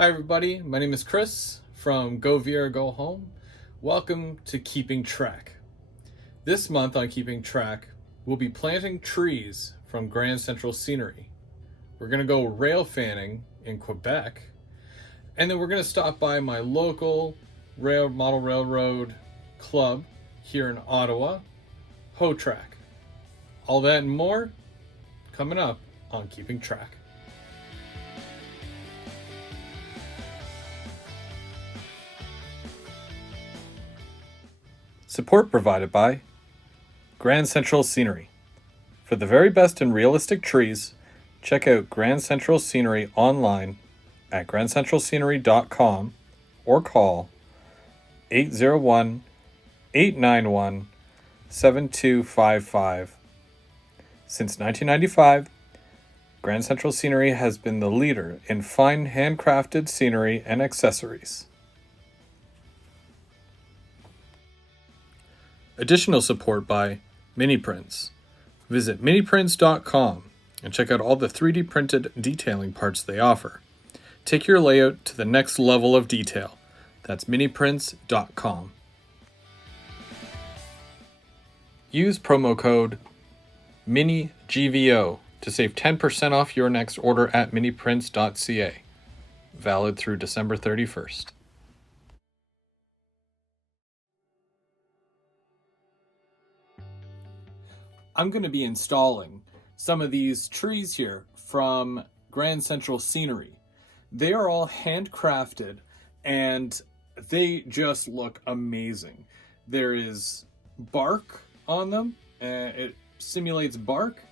Hi everybody, my name is Chris from Go Viera Go Home. Welcome to Keeping Track. This month on Keeping Track, we'll be planting trees from Grand Central Scenery. We're going to go rail fanning in Quebec, and then we're going to stop by my local model railroad club here in Ottawa, Hotrak. All that and more coming up on Keeping Track. Support provided by Grand Central Scenery. For the very best in realistic trees, check out Grand Central Scenery online at grandcentralscenery.com or call 801 891 7255. Since 1995, Grand Central Scenery has been the leader in fine handcrafted scenery and accessories. Additional support by Mini Prints. Visit miniprints.com and check out all the 3D printed detailing parts they offer. Take your layout to the next level of detail. That's miniprints.com. Use promo code MINIGVO to save 10% off your next order at miniprints.ca. Valid through December 31st. I'm going to be installing some of these trees here from Grand Central Scenery. They are all handcrafted and they just look amazing. There is bark on them. It simulates bark.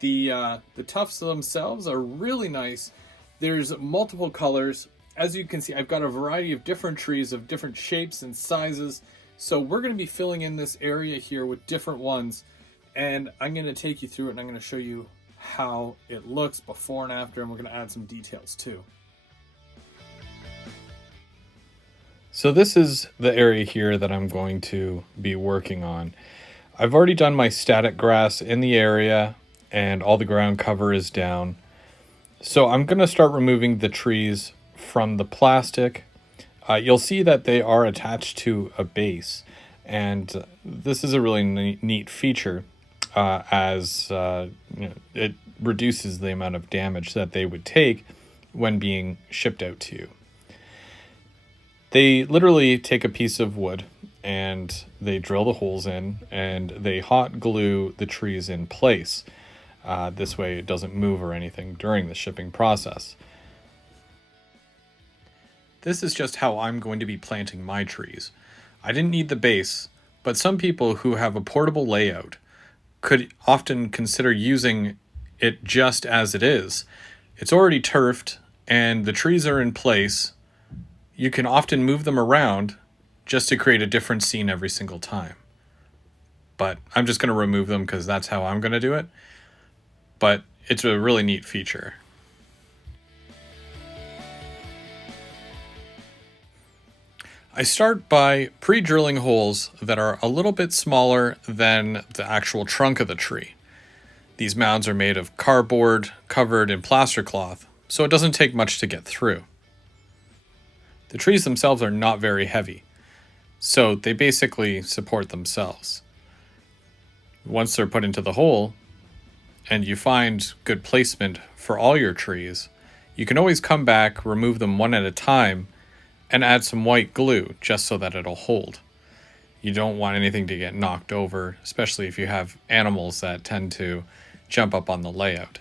The tufts themselves are really nice. There's multiple colors. As you can see, I've got a variety of different trees of different shapes and sizes. So we're going to be filling in this area here with different ones. And I'm going to take you through it and I'm going to show you how it looks before and after, and we're going to add some details too. So this is the area here that I'm going to be working on. I've already done my static grass in the area and all the ground cover is down. So I'm going to start removing the trees from the plastic. You'll see that they are attached to a base, and this is a really neat feature. It reduces the amount of damage that they would take when being shipped out to you. They literally take a piece of wood and they drill the holes in and they hot glue the trees in place. This way it doesn't move or anything during the shipping process. This is just how I'm going to be planting my trees. I didn't need the base, but some people who have a portable layout could often consider using it just as it is. It's already turfed and the trees are in place. You can often move them around just to create a different scene every single time. But I'm just going to remove them because that's how I'm going to do it. But it's a really neat feature. I start by pre-drilling holes that are a little bit smaller than the actual trunk of the tree. These mounds are made of cardboard covered in plaster cloth, so it doesn't take much to get through. The trees themselves are not very heavy, so they basically support themselves. Once they're put into the hole, and you find good placement for all your trees, you can always come back, remove them one at a time, and add some white glue just so that it'll hold. You don't want anything to get knocked over, especially if you have animals that tend to jump up on the layout.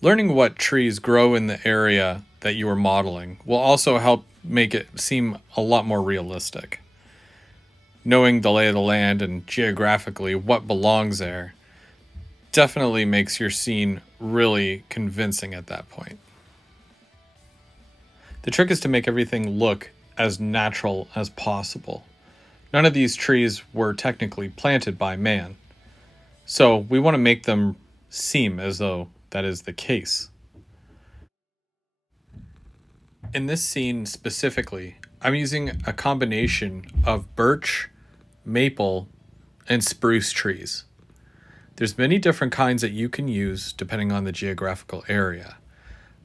Learning what trees grow in the area that you are modeling will also help make it seem a lot more realistic. Knowing the lay of the land and geographically what belongs there definitely makes your scene really convincing at that point. The trick is to make everything look as natural as possible. None of these trees were technically planted by man, so we want to make them seem as though that is the case. In this scene specifically, I'm using a combination of birch, maple, and spruce trees. There's many different kinds that you can use depending on the geographical area.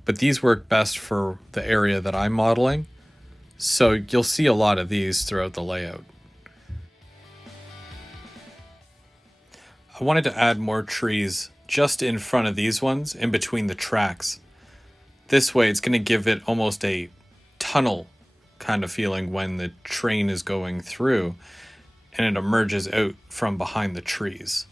but these work best for the area that I'm modeling. So you'll see a lot of these throughout the layout. I wanted to add more trees just in front of these ones, in between the tracks. This way it's going to give it almost a tunnel kind of feeling when the train is going through and it emerges out from behind the trees.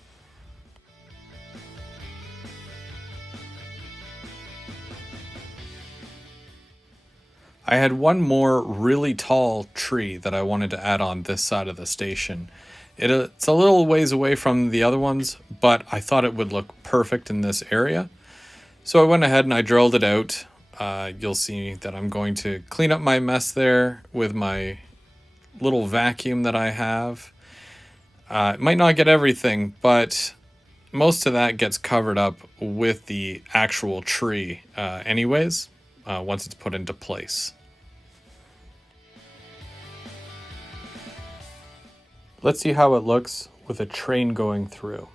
I had one more really tall tree that I wanted to add on this side of the station. It's a little ways away from the other ones, but I thought it would look perfect in this area. So I went ahead and I drilled it out. You'll see that I'm going to clean up my mess there with my little vacuum that I have. It might not get everything, but most of that gets covered up with the actual tree anyways, once it's put into place. Let's see how it looks with a train going through.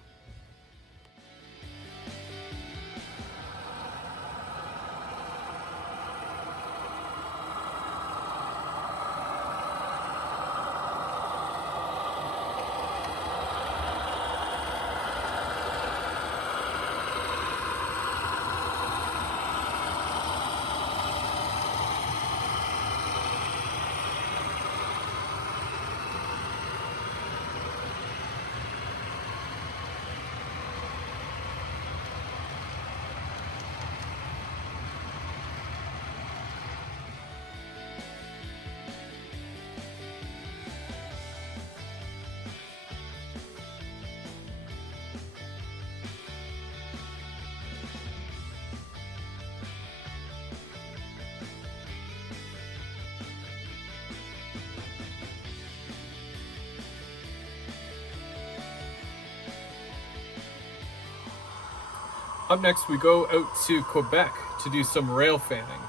Up next, we go out to Quebec to do some rail fanning.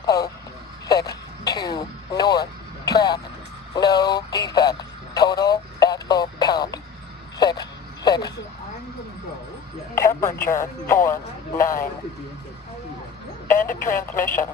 Milepost 6-2 north. Track. No defect. Total axle count 6-6. Temperature 4-9. End of transmission.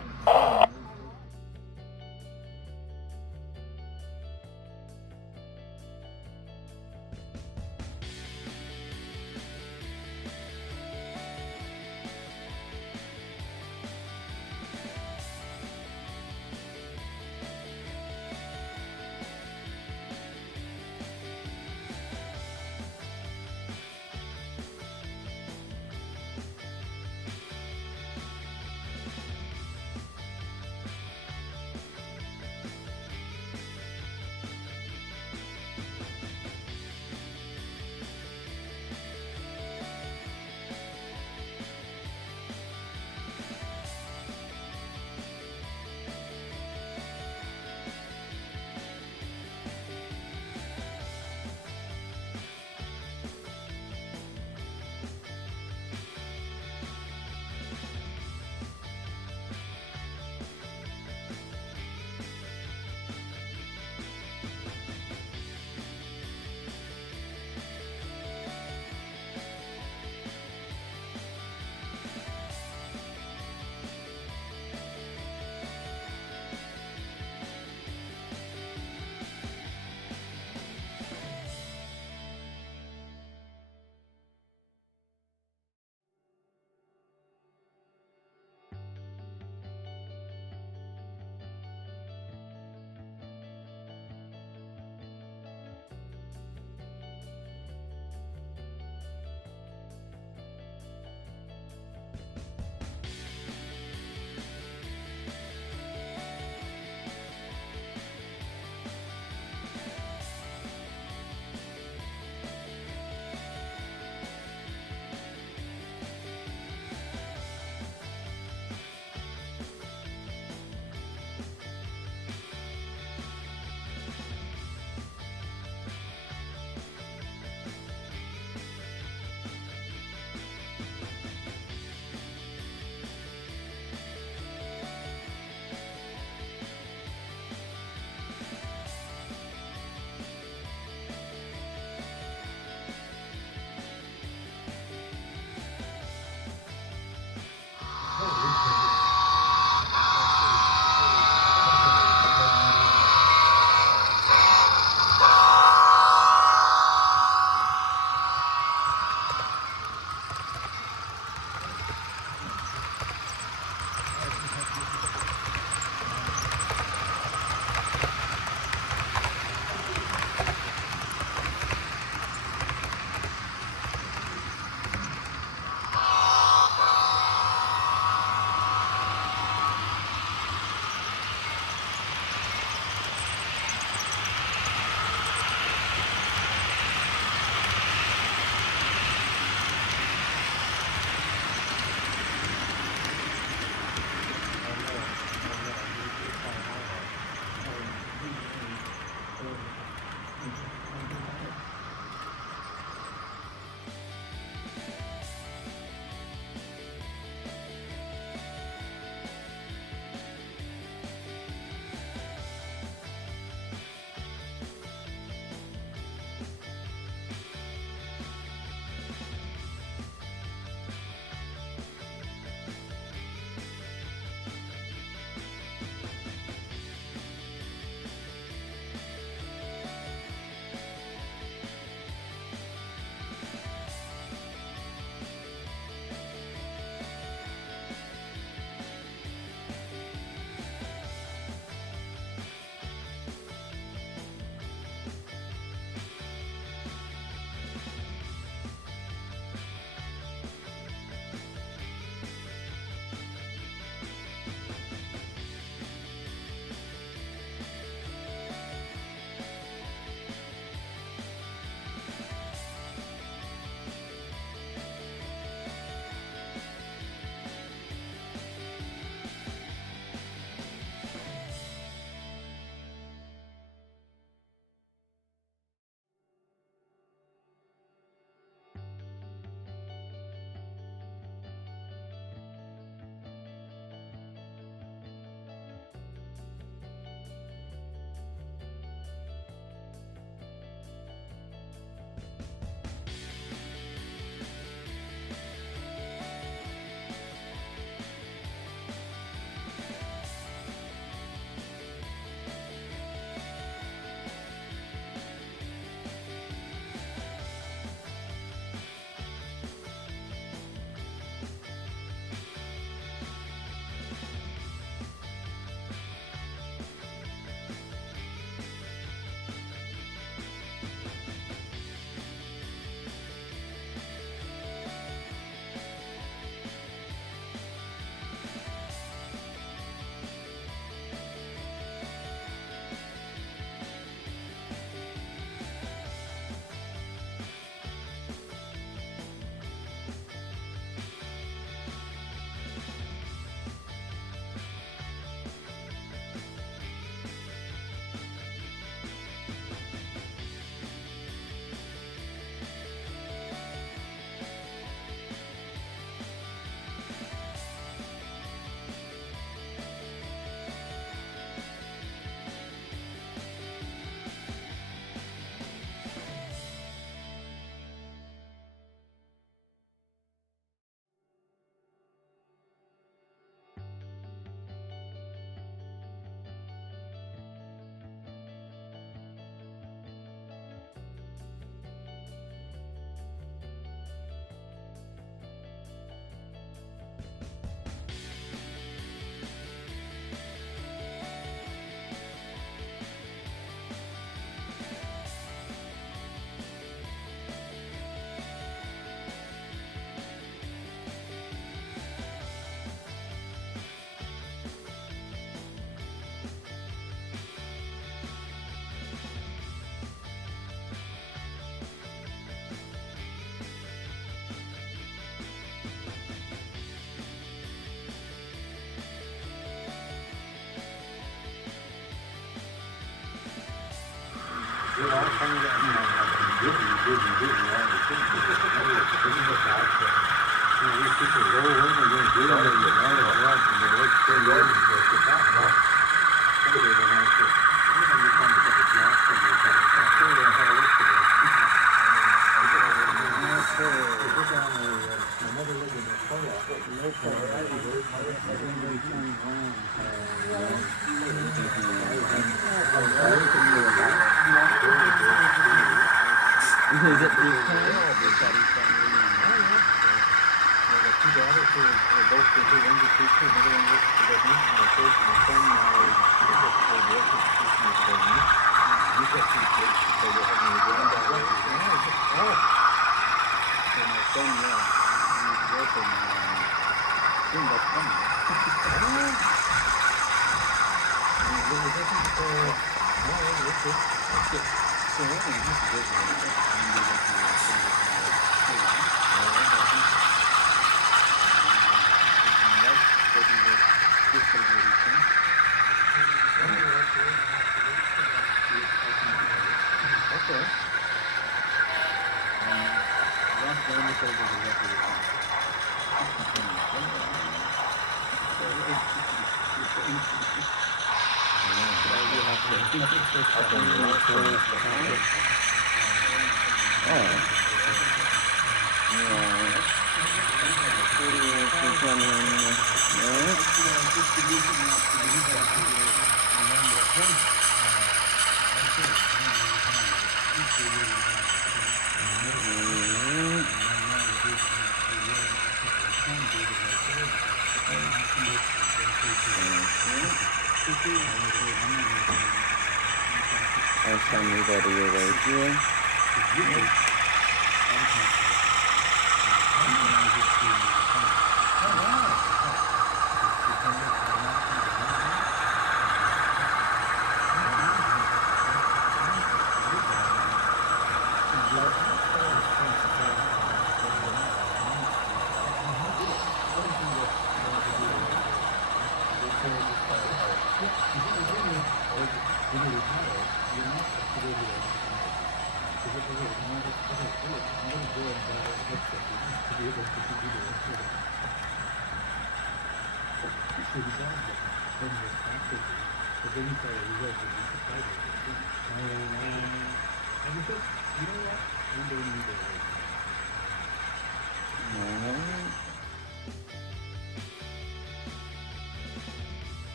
I'll tell me that you're right here.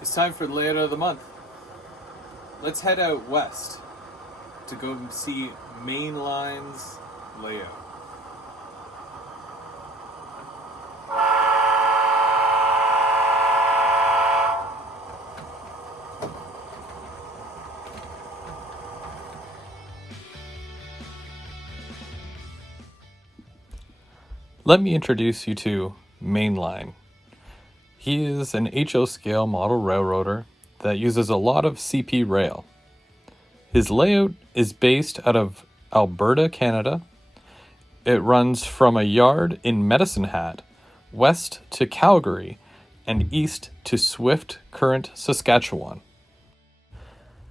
It's time for the layout of the month. Let's head out west to go see Main Line's layout. Let me introduce you to Main Line. He is an HO scale model railroader that uses a lot of CP rail. His layout is based out of Alberta, Canada. It runs from a yard in Medicine Hat, west to Calgary, and east to Swift Current, Saskatchewan.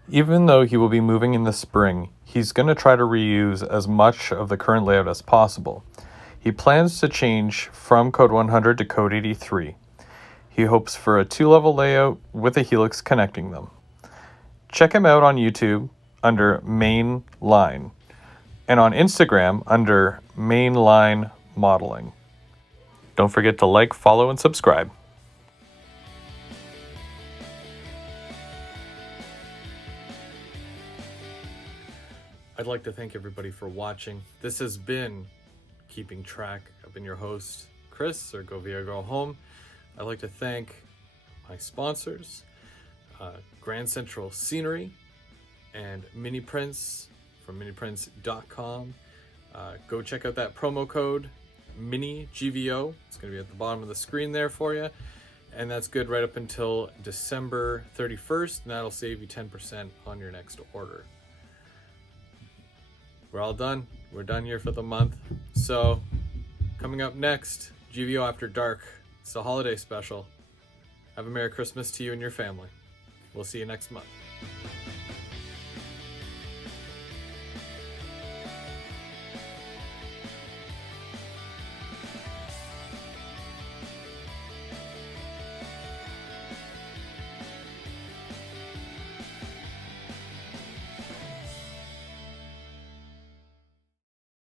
Even though he will be moving in the spring, he's going to try to reuse as much of the current layout as possible. He plans to change from Code 100 to Code 83. He hopes for a 2-level layout with a helix connecting them. Check him out on YouTube under Main Line and on Instagram under Main Line Modeling. Don't forget to like, follow, and subscribe. I'd like to thank everybody for watching. This has been Keeping Track. I've been your host, Chris, or Go Via Go Home. I'd like to thank my sponsors, Grand Central Scenery and Mini Prints from miniprints.com. Go check out that promo code, MINIGVO. It's going to be at the bottom of the screen there for you. And that's good right up until December 31st, and that'll save you 10% on your next order. We're all done. We're done here for the month. So, coming up next, GVO After Dark. It's a holiday special. Have a Merry Christmas to you and your family. We'll see you next month.